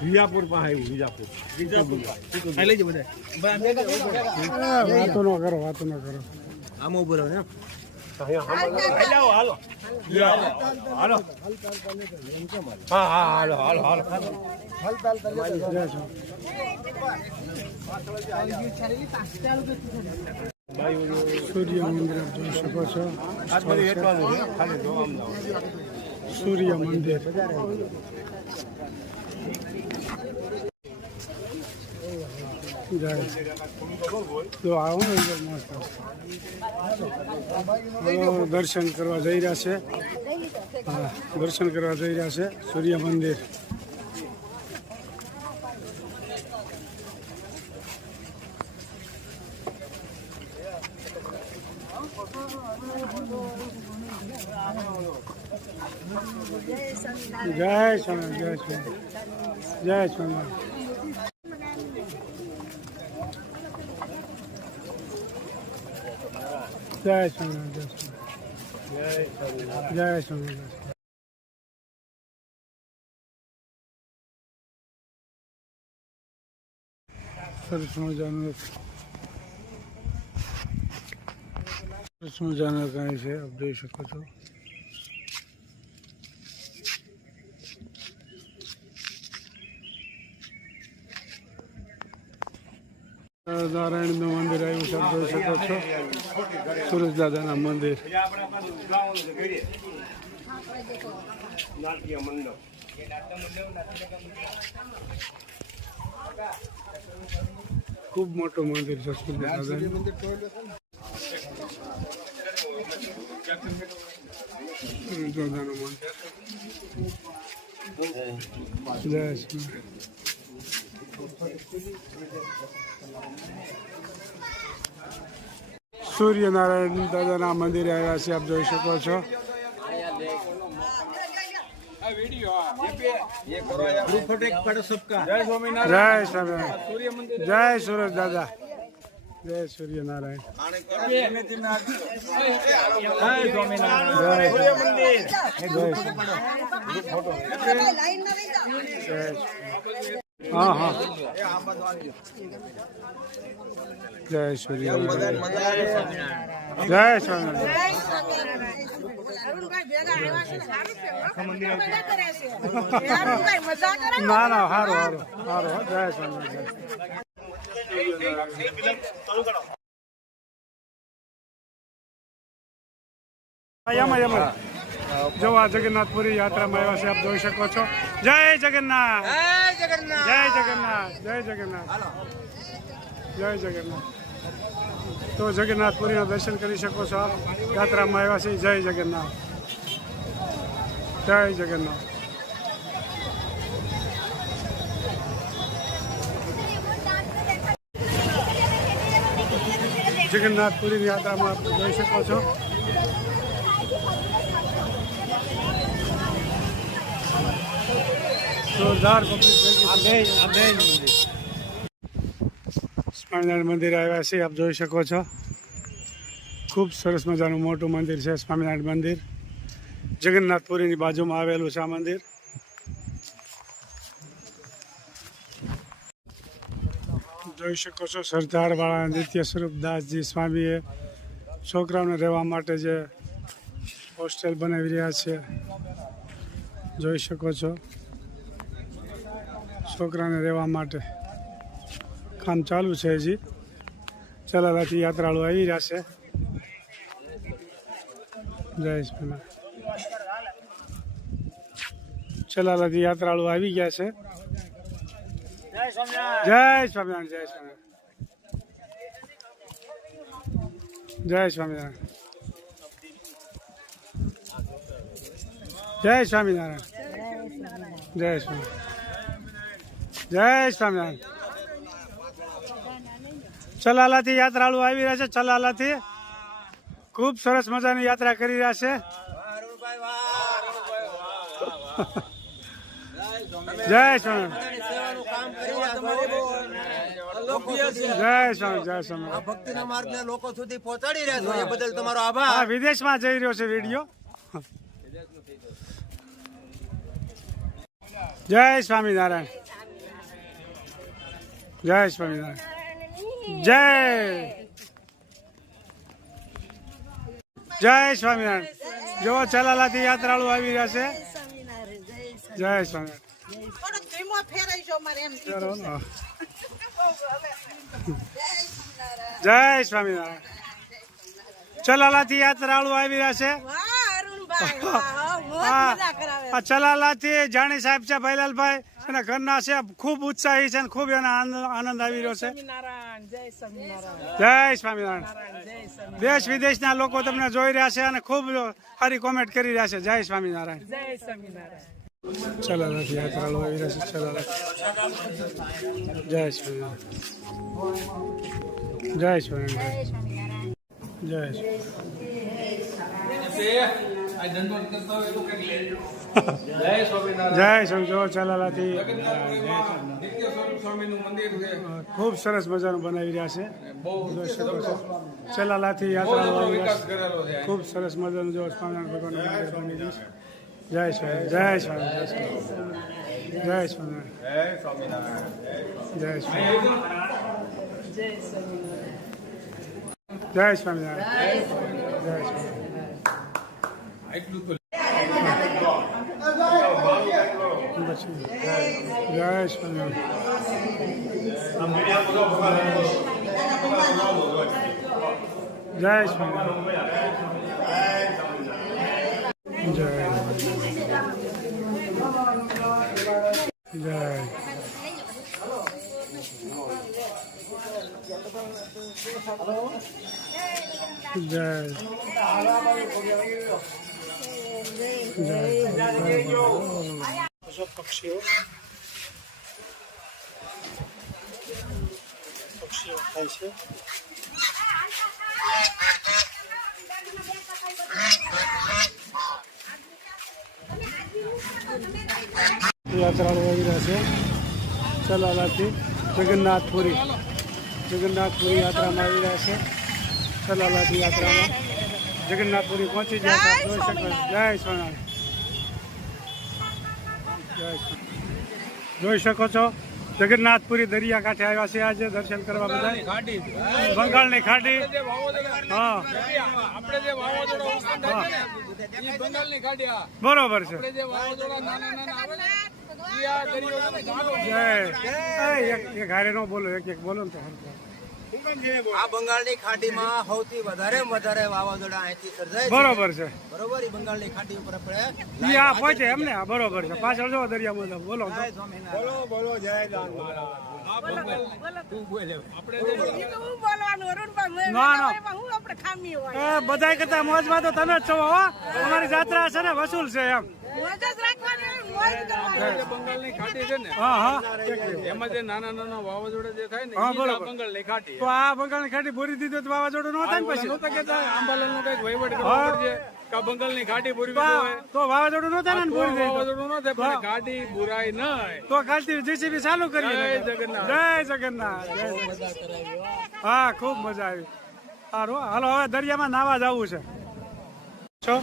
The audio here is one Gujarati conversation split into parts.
વિજાપુર પાસે આવ્યું વિજાપુર લઈ જાવ બધા વાતો ન કરો આમ ઉભો રહો ને હાલો હાલો હાલો હા હાલો હાલો હાલો સૂર્ય મંદિર જોઈ શકો છો સૂર્ય મંદિર તો આવો ને મસ્ત દર્શન કરવા જઈ રહ્યા છે હા દર્શન કરવા જઈ રહ્યા છે સૂર્ય મંદિર જય સ્વામી જય સ્વામી જય સ્વામી જય સ્વામી જય સ્વામી સરસ મજાનું કાંઈ છે આપ જોઈ શકો છો નારાયણનું મંદિર આવ્યું છે આપ જોઈ શકો છો સુરજ દાદાના મંદિર ખૂબ મોટું મંદિર છે સુરજ દાદાનું મંદિર જય શ્રી સૂર્યનારાયણ દાદાના મંદિરે આવ્યા છે આપ જોઈ શકો છો જય સ્વામિનારાયણ જય સુરજ દાદા જય સૂર્યનારાયણ હા હા જય સૂર્યનારાયણ જય સ્વામિનારાયણ ના ના સારું સારું સારું જય સ્વામિનારાયણ જો આ જગન્નાથપુરી યાત્રામાં આવ્યા છે આપ જોઈ શકો છો જય જગન્નાથ જય જગન્નાથ જય જગન્નાથ જય જગન્નાથ તો જગન્નાથપુરીના દર્શન કરી શકો છો આપ યાત્રામાં આવ્યા છે જય જગન્નાથ જય જગન્નાથ જગન્નાથપુરીની યાત્રામાં આપ જોઈ શકો છો જોરદાર સ્વામિનારાયણ મંદિર આવ્યા છે આપ જોઈ શકો છો ખૂબ સરસ મજાનું મોટું મંદિર છે સ્વામિનારાયણ મંદિર જગન્નાથપુરીની બાજુમાં આવેલું છે આ મંદિર જોઈ શકો છો સરદારવાળા નિત્ય સ્વરૂપ દાસજી સ્વામીએ છોકરાઓને રહેવા માટે જે હોસ્ટેલ બનાવી રહ્યા છે જોઈ શકો છો છોકરાને રહેવા માટે કામ ચાલુ છે હજી ચલાલાથી યાત્રાળુ આવી રહ્યા છે જય સ્વામિનારાયણ ચલાલાથી યાત્રાળુ આવી ગયા છે જય સ્વામિનારાયણ જય સ્વામિનારાયણ જય સ્વામિનારાયણ જય સ્વામિનારાયણ જય સ્વામિનારાયણ જય સ્વામિનારાયણ ચલાલાથી યાત્રાળુ આવી રહ્યા છે ચલાલાથી ખૂબ સરસ મજાની યાત્રા કરી રહ્યા છે જય સ્વામિનારાયણ જય સ્વામી જય સ્વામી ભક્તિના માર્ગને લોકો સુધી પહોંચાડી રહ્યા છો એ બદલ તમારો આભાર વિદેશમાં જઈ રહ્યો છે વિડીયો જય સ્વામિનારાયણ જય સ્વામિનારાયણ જય જય સ્વામિનારાયણ જો ચલાલાથી યાત્રાળુ આવી રહ્યા છે જય સ્વામિનારાયણ જય સ્વામિનારાયણ ચલાલાથી યાત્રાળુ આવી રહ્યા છે ચલાલાથી જાણી સાહેબ છે ભાઈલાલભાઈ એના ઘરના છે ખૂબ ઉત્સાહી છે અને ખૂબ એના આનંદ આવી રહ્યો છે જય સ્વામિનારાયણ દેશ વિદેશના લોકો તમને જોઈ રહ્યા છે અને ખૂબ સારી કોમેન્ટ કરી રહ્યા છે જય સ્વામિનારાયણ ચલાલાથી યાત્રાળુ આવી રહ્યા છે ચલાલાથી જય સ્વામિનારાયણ જય સ્વામિનારાયણ જય જય સ્વામી જો ચલાલાથી ખૂબ સરસ મજાનું બનાવી રહ્યા છે જોઈ શકો છો ચલાલાથી યાત્રા ખૂબ સરસ મજાનું જો સ્વામિનારાયણ ભગવાનનું મંદિર બની રહ્યું છે જય સ્વામી જય સ્વામી જય સ્વામિનારાયણ જય સ્વામિનારાયણ જય સ્વામિનારાયણ જય જય સ્વામિનારાયણ જય સ્વામિનારાયણ જય જય પક્ષીઓ થાય છે યાત્રાળુ આવી રહ્યા છે ચલાલાથી જગન્નાથપુરી યાત્રામાં આવી રહ્યા છે ચલાલાથી યાત્રામાં જગન્નાથપુરી પહોંચી ગયા જોઈ શકો જય સ્વામિનારાયણ જોઈ શકો છો જગન્નાથપુરી દરિયા કાંઠે આવ્યા છે આજે દર્શન કરવા બધા બંગાળની ખાડી હા બરોબર છે એક હારે નો બોલો એક બોલો ને તો આ બંગાળની ખાડીમાં સૌથી વધારે વાવાઝોડા અહીંથી સર્જાય બરોબર છે બરોબર એ બંગાળની ખાડી ઉપર આપણે આ પહોંચે એમને બરોબર છે પાછળ જો દરિયામાં બોલો બોલો જય બધા કરતા મોજમાં તો તમે જ છો હો અમારી જાત્રા છે ને વસૂલ છે એમ બંગાળની ખાડી છે ને એમાં જે નાના નાના વાવાઝોડા જે થાય ને બંગાળની ખાડી તો આ બંગાળની ખાડી ભરી દીધું તો વાવાઝોડું ન થાય ને પછી આંબાલાલ નો કઈક વહીવટ કરવો પડશે કે બંગાળની ખાડી પૂરી તો વાવાઝોડું ન થાય ને વાવાઝોડું ન થાય પણ ખાડી બુરાય નહીં તો કાલથી જેસીબી ચાલુ કરીએ જય જગન્નાથ જય જગન્નાથ હા ખૂબ મજા આવી સારું હાલો હવે દરિયામાં નાવા જવું છે છો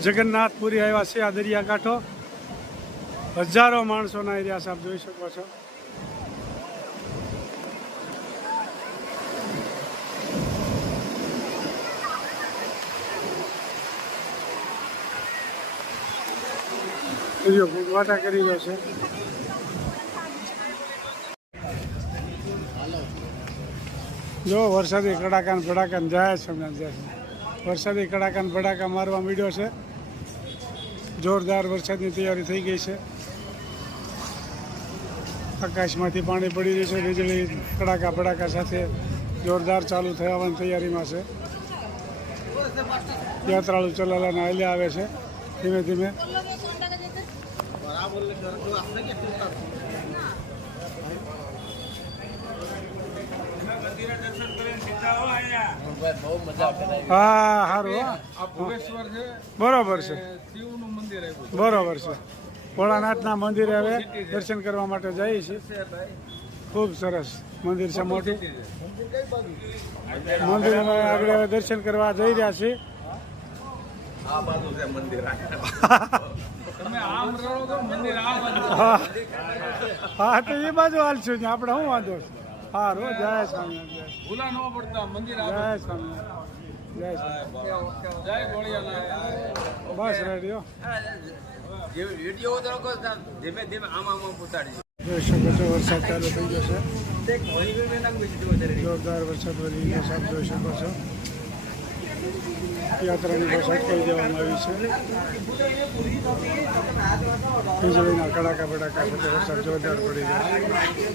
જગન્નાથપુરી આવ્યા છે આ દરિયા કાંઠો હજારો માણસોના એરિયા છે આપ જોઈ શકો છો વાટા કરી રહ્યો છે જો વરસાદી કડાકા ભડાકા જાય છે વરસાદી કડાકા ભડાકા મારવા માંડ્યો છે જોરદાર વરસાદની તૈયારી થઈ ગઈ છે આકાશમાંથી પાણી પડી રહ્યું છે વીજળી કડાકા ભડાકા સાથે જોરદાર ચાલુ થવાની તૈયારીમાં છે યાત્રાળુ ચલાલાના હાલ્યા આવે છે ધીમે ધીમે હા સારું બરોબર છે બરોબર છે ભોળાનાથના મંદિરે હવે દર્શન કરવા માટે જઈએ છીએ ખૂબ સરસ મંદિર છે મોટું મંદિરમાં આગળ હવે દર્શન કરવા જઈ રહ્યા છીએ તમે આમ રહો તો મંદિર આવવાનું. હા હા તો એ બાજુ હાલશું ને આપણે શું વાંધો છે. હા રો જય સ્વામિનારાયણ ભૂલા ન પડતા મંદિર જય આવવાનું. સ્વામિનારાયણ જય સ્વામિનારાયણ જય ગોળિયાના. બસ રેડી હો. વિડીયો ઉતારો ધીમે ધીમે આમ ઉતાડી જોઈ શકો છો વરસાદ ચાલુ થઈ ગયો છે. જોરદાર વરસાદ વધી ગયો છે. આપ જોઈ શકો છો યાત્રાની બસ અટકાવી દેવામાં આવી છે. વીજળીના કડાકા બડાકા સાથે વરસાદ જોરદાર પડી ગયો છે.